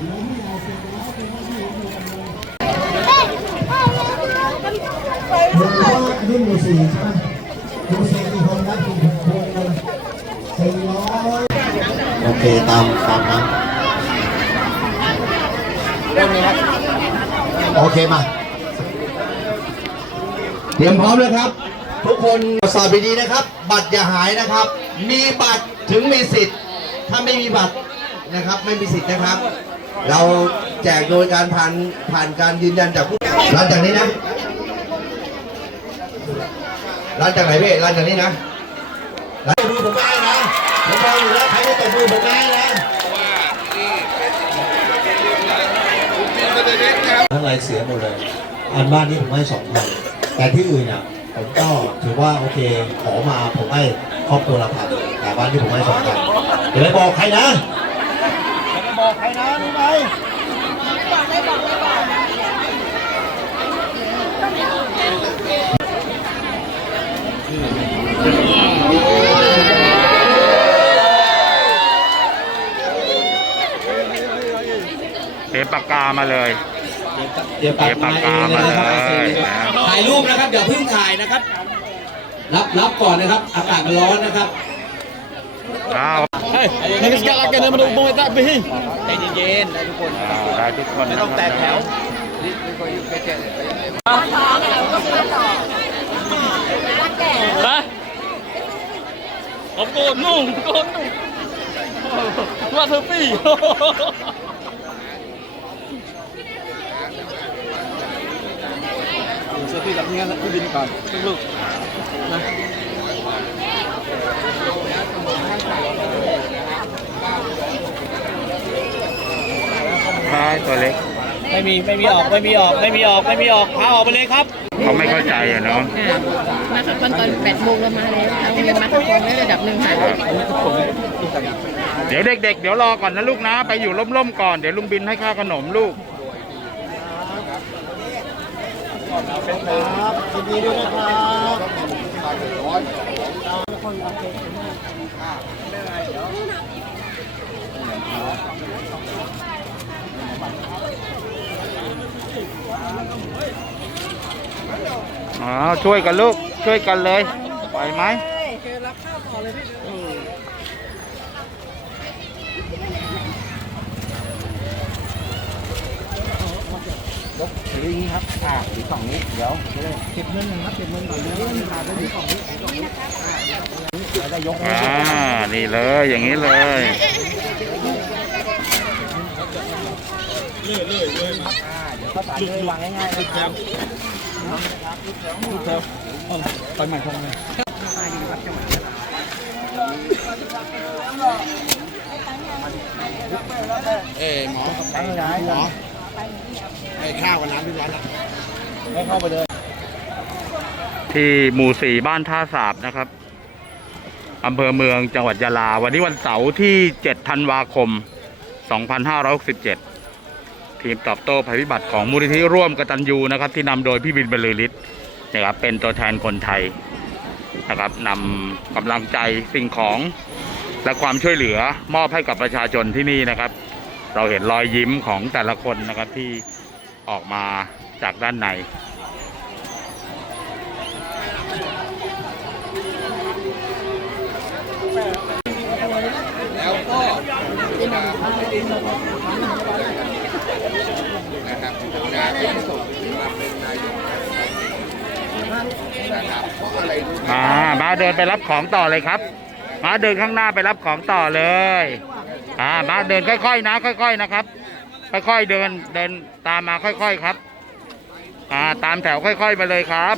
ดูว่ารุ่นหมู่สี่มหสสที่คนนะกี่คเลยสี่ร้อยโอเคตามตามนะโอเคมา เตรียมพร้อมเลยครับ ทุกคนสอบดีๆนะครับ บัตรอย่าหายนะครับ มีบัตรถึงมีสิทธิ์ ถ้าไม่มีบัตรนะครับ ไม่มีสิทธิ์นะครับ เราแจกโดยการผ่านผ่านการยืนยันจากผู้ร้านจากนี้นะร้านจากไหนพี่ร้านจากนี้นะร้านตบมือผมไม่ให้นะผมมองอยู่แล้วใครไม่ตบมือผมไม่ให้นะทั้งไรเสียหมดเลย อันบ้านนี้ผมให้สองพันแต่ที่อื่นอะผมก็ถือว่าโอเคขอมาผมให้ครอบครัวละพันแต่บ้านที่ผมให้สองพันเดี๋ยวไปบอกใครนะ เทปากกามาเลยเดี๋ยวเทปากกามาเลยนะถ่ายรูปนะครับอย่าเพิ่งถ่ายนะครับ รับรับก่อนนะครับ อากาศร้อนนะครับ อ้าว Nanti sekali lagi nama hubung tak bih. ใจเย็นๆได้ทุกคนอ้าวได้ทุกคนไม่ต้องแตกแถว Hah? Apa kau nung? Kau nung. Buat tepi. เซฟี่กับงานที่บินก่อนลูกนะ ใช่ตัวเล็ก ไม่มีไม่มีออกไม่มีออกไม่มีออกไม่มีออกพาออกไปเลยครับ เขาไม่เข้าใจอะเนาะค่ะมาสักวันตอนแปดโมงเรามาแล้วค่ะที่เป็นมาสักวันในระดับหนึ่งค่ะเดี๋ยวเด็ก ๆ เดี๋ยวรอก่อนนะลูกนะ ไปอยู่ร่มๆก่อน เดี๋ยวลุงบินให้ค่าขนมลูก อ๋อช่วยกันลูก ช่วยกันเลยไหวไหมยกถืออย่างนี้ครับอ่าถือสองนี้ เดี๋ยวเก็บเงินหนึ่งครับเก็บเงินก่อเดี๋ยวเงินขาดไปถือสองนี้นี่นะครัวจะยกอ่านี่เลยอย่างนี้เลยเลื่อยๆเลยเรื่อ่าเดี๋ยวก็สายเลยวางง่ายๆนะครับ ลูกเทอต่อใหม่คงเลยเอ้หมอหมอไอ้ข้าวกับน้ำที่ร้านนะไม่เข้าไปเลย ที่หมู่สี่บ้านท่าสาบนะครับอำเภอเมืองจังหวัดยะลา วันนี้วันเสาร์ที่ 7 ธันวาคม 2567 ทีมตอบโต้ภัยพิบัติของมูลนิธิร่วมกตัญญูนะครับ ที่นำโดยพี่บินบรรลือฤทธิ์นะครับเป็นตัวแทนคนไทยนะครับนำกำลังใจสิ่งของและความช่วยเหลือมอบให้กับประชาชนที่นี่นะครับ เราเห็นรอยยิ้มของแต่ละคนนะครับที่ออกมาจากด้านใน มามาเดินไปรับของต่อเลยครับ มาเดินข้างหน้าไปรับของต่อเลย อ่า มาเดินค่อยๆนะ ค่อย ๆนะครับ ค่อยๆเดินเดินตามมาค่อย ๆครับ อ่า ตามแถวค่อย ๆ ไปเลยครับ